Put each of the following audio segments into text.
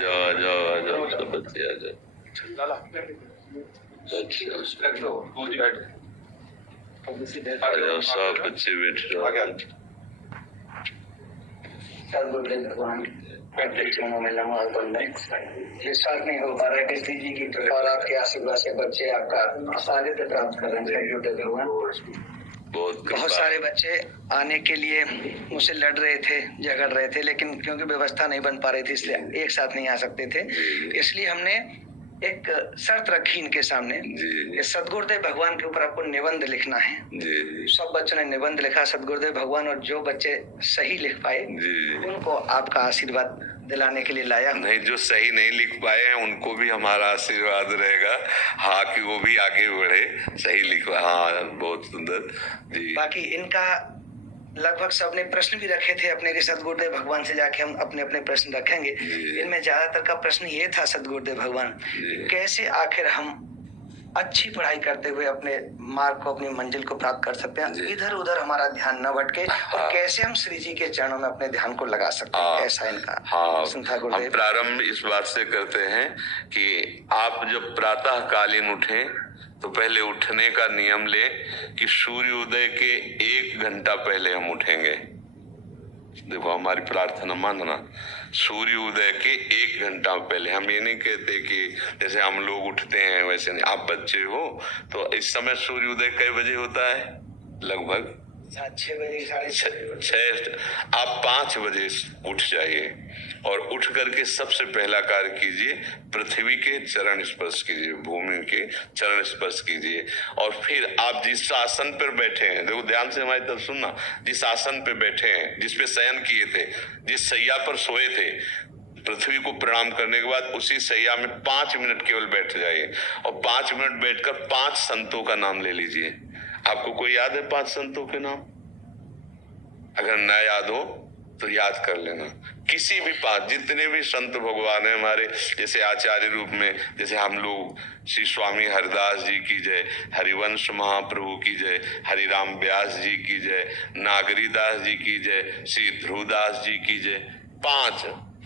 जाओ आ जाओ आ जाओ, सब बच्चे आ जाओ। आ जाओ, सब बच्चे बैठ जाओ। भगवान विश्वास नहीं हो पा रहा है कृष्ण जी की कृपा और आपके आशीर्वाद से बच्चे आपका सानिध्य प्राप्त कर रहे हैं। बहुत सारे बच्चे आने के लिए मुझसे लड़ रहे थे, झगड़ रहे थे, लेकिन क्योंकि व्यवस्था नहीं बन पा रही थी इसलिए एक साथ नहीं आ सकते थे। इसलिए हमने एक शर्त रखी इनके सामने कि सदगुरुदेव भगवान के ऊपर आपको निबंध लिखना है। सब बच्चों ने निबंध लिखा सदगुरुदेव भगवान, और जो बच्चे सही लिख पाए उनको आपका आशीर्वाद दिलाने के लिए लाया। नहीं, जो सही नहीं लिख पाए हैं उनको भी हमारा आशीर्वाद रहेगा, हाँ, कि वो भी आगे बढ़े, सही लिखवा। हाँ, बहुत सुंदर जी। बाकी इनका लगभग सबने प्रश्न भी रखे थे अपने के सदगुरुदेव भगवान से जाके हम अपने अपने प्रश्न रखेंगे। इनमें ज्यादातर का प्रश्न ये था सदगुरुदेव भगवान, कैसे आखिर हम अच्छी पढ़ाई करते हुए अपने मार्ग को, अपनी मंजिल को प्राप्त कर सकते हैं, इधर उधर हमारा ध्यान न भटके, और कैसे हम श्री जी के चरणों में अपने ध्यान को लगा सकते हैं, ऐसा इनका था गुरुदेव। हम प्रारंभ इस बात से करते हैं कि आप जब प्रातः कालीन उठें तो पहले उठने का नियम ले कि सूर्योदय के 1 घंटा पहले हम उठेंगे। देखो, हमारी प्रार्थना मानना, सूर्योदय के 1 घंटा पहले। हम ये नहीं कहते कि जैसे हम लोग उठते हैं वैसे नहीं। आप बच्चे हो तो इस समय सूर्योदय कई बजे होता है? लगभग 6 बजे, 6:30। आप 5 बजे उठ जाइए और उठ करके सबसे पहला कार्य कीजिए, पृथ्वी के चरण स्पर्श कीजिए, भूमि के चरण स्पर्श कीजिए। और फिर आप जिस आसन पर बैठे हैं, देखो ध्यान से हमारी तरफ सुनना, जिस आसन पे बैठे हैं, जिस पे शयन किए थे, जिस सैया पर सोए थे, पृथ्वी को प्रणाम करने के बाद उसी सैया में 5 मिनट केवल बैठ जाइए और 5 मिनट बैठकर 5 संतों का नाम ले लीजिए। आपको कोई याद है 5 संतों के नाम? अगर न याद हो तो याद कर लेना। किसी भी 5, जितने भी संत भगवान है हमारे, जैसे आचार्य रूप में, जैसे हम लोग श्री स्वामी हरिदास जी की जय, हरिवंश महाप्रभु की जय, हरिराम व्यास जी की जय, नागरीदास जी की जय, श्री ध्रुवदास जी की जय,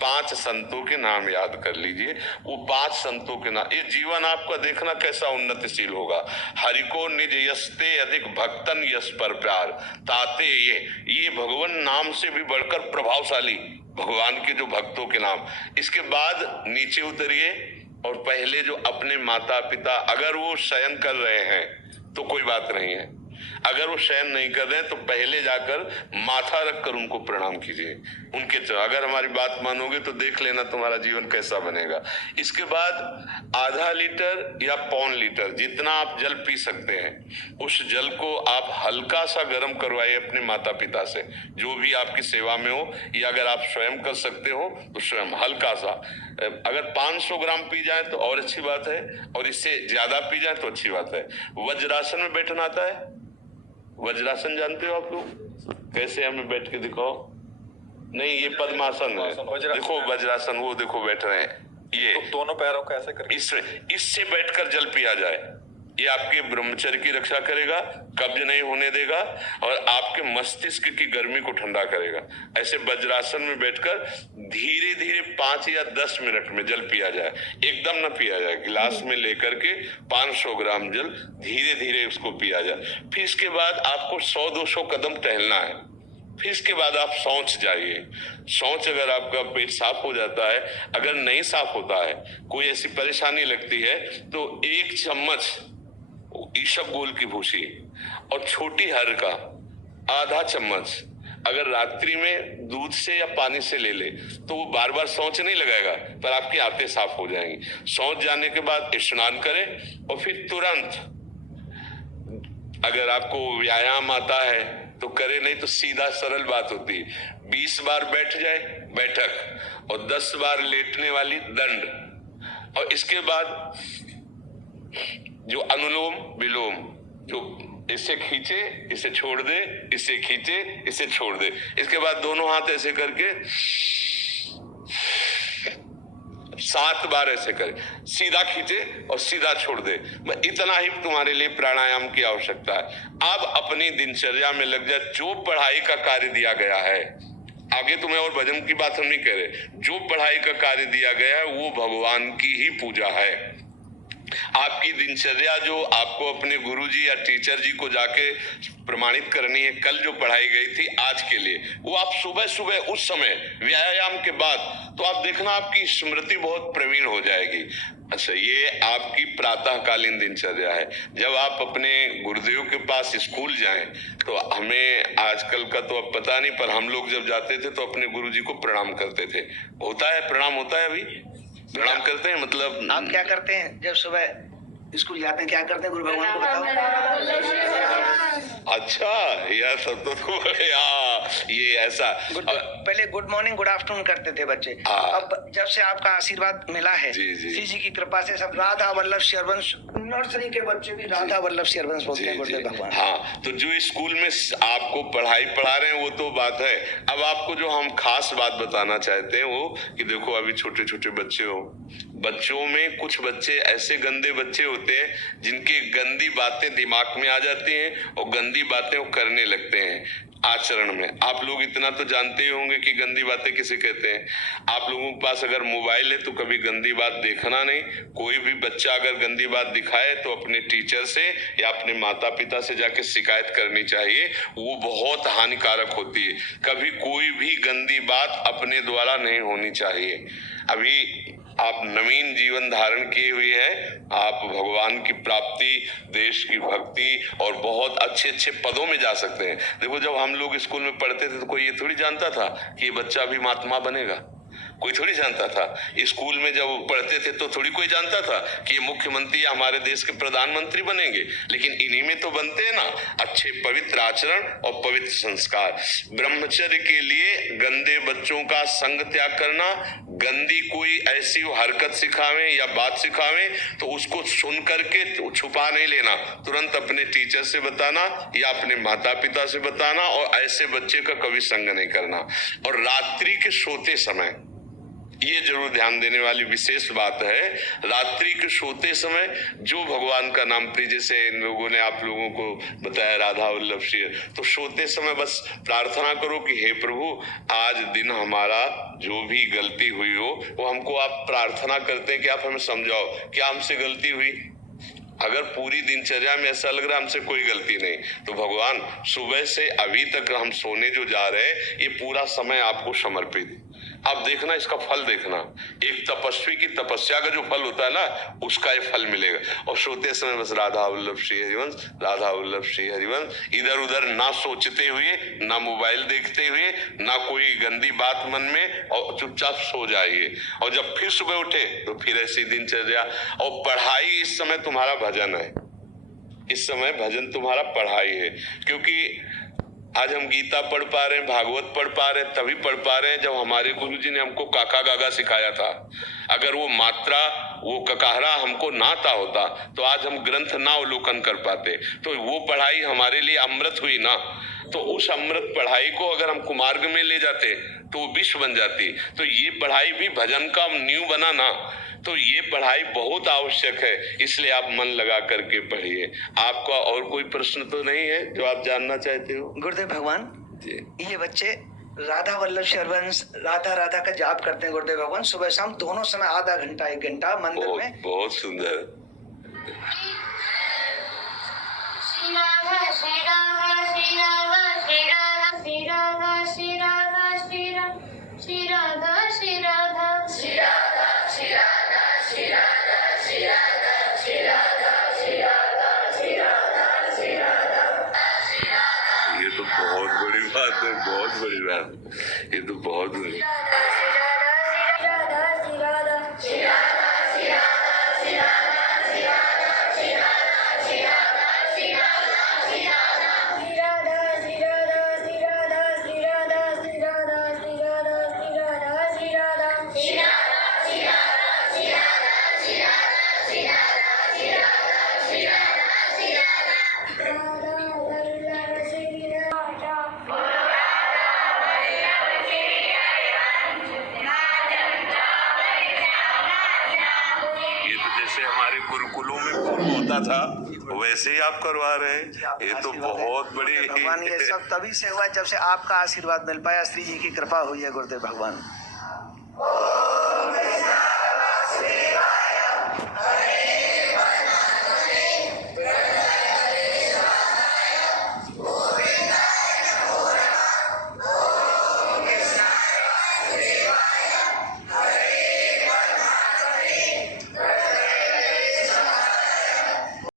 5 संतों के नाम याद कर लीजिए। वो 5 संतों के नाम, ये जीवन आपका देखना कैसा उन्नतिशील होगा। हरि को निज यस्ते अधिक भक्तन यस पर प्यार ताते ये भगवान नाम से भी बढ़कर प्रभावशाली भगवान के जो भक्तों के नाम। इसके बाद नीचे उतरिए और पहले जो अपने माता पिता, अगर वो शयन कर रहे हैं तो कोई बात नहीं है, अगर वो शयन नहीं कर रहे हैं तो पहले जाकर माथा रखकर उनको प्रणाम कीजिए, उनके चरण। अगर हमारी बात मानोगे तो देख लेना तुम्हारा जीवन कैसा बनेगा। इसके बाद आधा लीटर या 1.25 लीटर जितना आप जल पी सकते हैं, उस जल को आप हल्का सा गर्म करवाइए अपने माता पिता से, जो भी आपकी सेवा में हो, या अगर आप स्वयं कर सकते हो तो स्वयं हल्का सा। अगर 500 ग्राम पी जाए तो और अच्छी बात है, और इससे ज्यादा पी जाए तो अच्छी बात है। वज्रासन में बैठना आता है? वज्रासन जानते हो आप लोग? कैसे, हमें बैठ के दिखाओ। नहीं, ये पद्मासन है। देखो वज्रासन, वो देखो बैठ रहे हैं, ये तो दोनों पैरों को ऐसे करके इससे बैठकर जल पिया जाए। ये आपके ब्रह्मचर्य की रक्षा करेगा, कब्ज नहीं होने देगा, और आपके मस्तिष्क की गर्मी को ठंडा करेगा। ऐसे वज्रासन में बैठकर धीरे धीरे 5 या 10 मिनट में जल पिया जाए, एकदम न पिया जाए। गिलास में लेकर के 500 ग्राम जल धीरे धीरे उसको पिया जाए। फिर इसके बाद आपको 100-200 कदम टहलना है। फिर इसके बाद आप शौच जाइए। शौच, अगर आपका पेट साफ हो जाता है, अगर नहीं साफ होता है, कोई ऐसी परेशानी लगती है, तो 1 चम्मच ईसबगोल की भूसी और छोटी हर का आधा चम्मच अगर रात्रि में दूध से या पानी से ले ले तो वो बार बार शौच नहीं लगाएगा, पर आपकी आंतें साफ हो जाएंगी। शौच जाने के बाद स्नान करें और फिर तुरंत, अगर आपको व्यायाम आता है तो करे, नहीं तो सीधा सरल बात होती है, 20 बार बैठ जाए बैठक और 10 बार लेटने वाली दंड। और इसके बाद जो अनुलोम विलोम, जो इससे खींचे इसे छोड़ दे, इससे खींचे इसे छोड़ दे, इसके बाद दोनों हाथ ऐसे करके 7 बार ऐसे करे, सीधा खींचे और सीधा छोड़ दे। इतना ही तुम्हारे लिए प्राणायाम की आवश्यकता है। अब अपनी दिनचर्या में लग जाए, जो पढ़ाई का कार्य दिया गया है आगे तो मैं और भजन की बात हम नहीं कह रहे, जो पढ़ाई का कार्य दिया गया है वो भगवान की ही पूजा है। आपकी दिनचर्या जो आपको अपने गुरुजी या टीचर जी को जाके प्रमाणित करनी है, कल जो पढ़ाई गई थी आज के लिए, वो आप सुबह सुबह उस समय व्यायाम के बाद, तो आप देखना आपकी स्मृति बहुत प्रवीण हो जाएगी। अच्छा, ये आपकी प्रातःकालीन दिनचर्या है। जब आप अपने गुरुदेव के पास स्कूल जाएं, तो हमें आजकल का तो अब पता नहीं, पर हम लोग जब जाते थे तो अपने गुरुजी को प्रणाम करते थे। होता है, प्रणाम होता है, अभी प्रणाम करते हैं। मतलब आप क्या करते हैं जब सुबह स्कूल जाते हैं, क्या करते हैं गुरु भगवान को बताओ? अच्छा, यह सब तो ये ऐसा पहले गुड मॉर्निंग गुड आफ्टरनून करते थे बच्चे। अब जब से आपका आशीर्वाद मिला है श्री जी की कृपा से, सब राधा वल्लभ श्रीवंश, नर्सरी के बच्चे भी राधा वल्लभ श्रीवंश बोलते हैं गुरुदेव भगवान। हाँ, तो जो स्कूल में आपको पढ़ाई पढ़ा रहे हैं वो तो बात है। अब आपको जो हम खास बात बताना चाहते हैं वो कि देखो, अभी छोटे छोटे बच्चे हो, बच्चों में कुछ बच्चे ऐसे गंदे बच्चे होते हैं जिनकी गंदी बातें दिमाग में आ जाती हैं और गंदी बातें वो करने लगते हैं आचरण में। आप लोग इतना तो जानते ही होंगे कि गंदी बातें किसे कहते हैं। आप लोगों के पास अगर मोबाइल है तो कभी गंदी बात देखना नहीं। कोई भी बच्चा अगर गंदी बात दिखाए तो अपने टीचर से या अपने माता पिता से जाके शिकायत करनी चाहिए, वो बहुत हानिकारक होती है। कभी कोई भी गंदी बात अपने द्वारा नहीं होनी चाहिए। अभी आप नवीन जीवन धारण किए हुए हैं, आप भगवान की प्राप्ति, देश की भक्ति और बहुत अच्छे अच्छे पदों में जा सकते हैं। देखो, जब हम लोग स्कूल में पढ़ते थे तो कोई ये थोड़ी जानता था कि ये बच्चा भी महात्मा बनेगा, कोई थोड़ी जानता था। स्कूल में जब पढ़ते थे तो थोड़ी कोई जानता था कि ये मुख्यमंत्री या हमारे देश के प्रधानमंत्री बनेंगे, लेकिन इन्हीं में तो बनते हैं ना अच्छे पवित्र आचरण और पवित्र संस्कार। ब्रह्मचर्य के लिए गंदे बच्चों का संग त्याग करना, गंदी कोई ऐसी हरकत सिखावे या बात सिखावे तो उसको सुन करके छुपा नहीं लेना, तुरंत अपने टीचर से बताना या अपने माता पिता से बताना, और ऐसे बच्चे का कभी संग नहीं करना। और रात्रि के सोते समय ये जरूर ध्यान देने वाली विशेष बात है, रात्रि के सोते समय जो भगवान का नाम प्रिय, जैसे इन लोगों ने आप लोगों को बताया राधा वल्लभ श्री, तो सोते समय बस प्रार्थना करो कि हे प्रभु, आज दिन हमारा जो भी गलती हुई हो वो हमको आप प्रार्थना करते हैं कि आप हमें समझाओ क्या हमसे गलती हुई। अगर पूरी दिनचर्या में ऐसा लग रहा है हमसे कोई गलती नहीं, तो भगवान सुबह से अभी तक हम सोने जो जा रहे हैं ये पूरा समय आपको समर्पित। आप देखना, इसका फल देखना, एक तपस्वी की तपस्या का जो फल होता है ना, उसका ये फल मिलेगा। और सोते समय बस राधा वल्लभ श्री हरिवंश, राधा वल्लभ श्री हरिवंश, इधर उधर ना सोचते हुए, ना मोबाइल देखते हुए, ना कोई गंदी बात मन में, और चुपचाप सो जाइए। और जब फिर सुबह उठे तो फिर ऐसी दिनचर्या। और पढ़ाई इस समय तुम्हारा भजन है, इस समय भजन तुम्हारा पढ़ाई है, क्योंकि आज हम गीता पढ़ पा रहे हैं, भागवत पढ़ पा रहे हैं, तभी पढ़ पा रहे हैं जब हमारे गुरुजी ने हमको काका गागा सिखाया था। अगर वो मात्रा, वो ककाहरा हमको ना आता होता तो आज हम ग्रंथ ना अवलोकन कर पाते। तो वो पढ़ाई हमारे लिए अमृत हुई ना, तो उस अमृत पढ़ाई को अगर हम कुमार्ग में ले जाते तो वो विश्व बन जाती। तो ये पढ़ाई भी भजन का न्यू बना ना, तो ये पढ़ाई बहुत आवश्यक है, इसलिए आप मन लगा करके पढ़िए। आपका और कोई प्रश्न तो नहीं है जो आप जानना चाहते हो? गुरुदेव भगवान जी, ये बच्चे राधा वल्लभ श्रीवंश, राधा राधा का जाप करते हैं गुरुदेव भगवान, सुबह शाम दोनों समय आधा घंटा 1 घंटा मंदिर में। बहुत सुंदर। श्री राधा श्री राधा श्री राधा श्री राधा श्री राधा श्री राधा श्री राधा श्री राधा श्री राधा श्री राधा श्री राधा श्री राधा श्री राधा श्री राधा श्री राधा श्री राधा श्री राधा। ये तो बहुत बड़ी बात है, बहुत बड़ी बात, ये तो बहुत बड़ी। जैसे हमारे गुरुकुलों में पूर्व होता था वैसे ही आप करवा रहे हैं, ये तो बहुत बड़ी। भगवान ये सब तभी से हुआ जब से आपका आशीर्वाद मिल पाया, श्री जी की कृपा हुई है गुरुदेव भगवान।